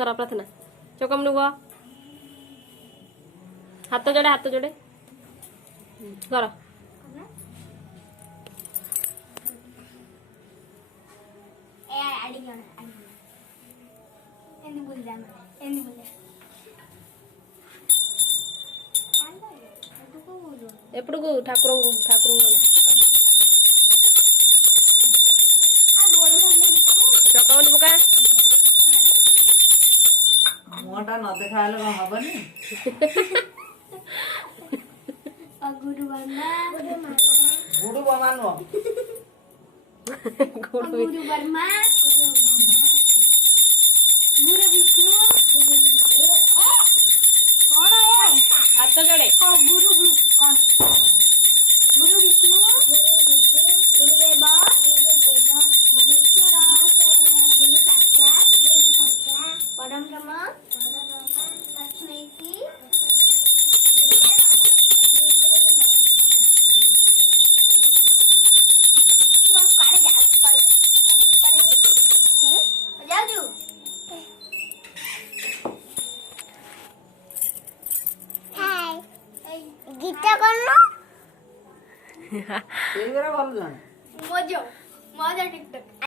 करा प्रार्थना चौकम नुगो हाथ जोड़े करो ఎప్పుడు ఠాకురం चौकम पका मोटा न देखाले हबनी गुरु वर्मा गुडु बनानो गुरु वर्मा गुरु विष्णु कौन है हाथ जोड़े गुरु गुरु विष्णु गुरु देव महेश्वर गुरु साक्षात परम ब्रह्म लक्ष्मी की गीता करना तेरे बोल जान मजा मजा टिकटॉक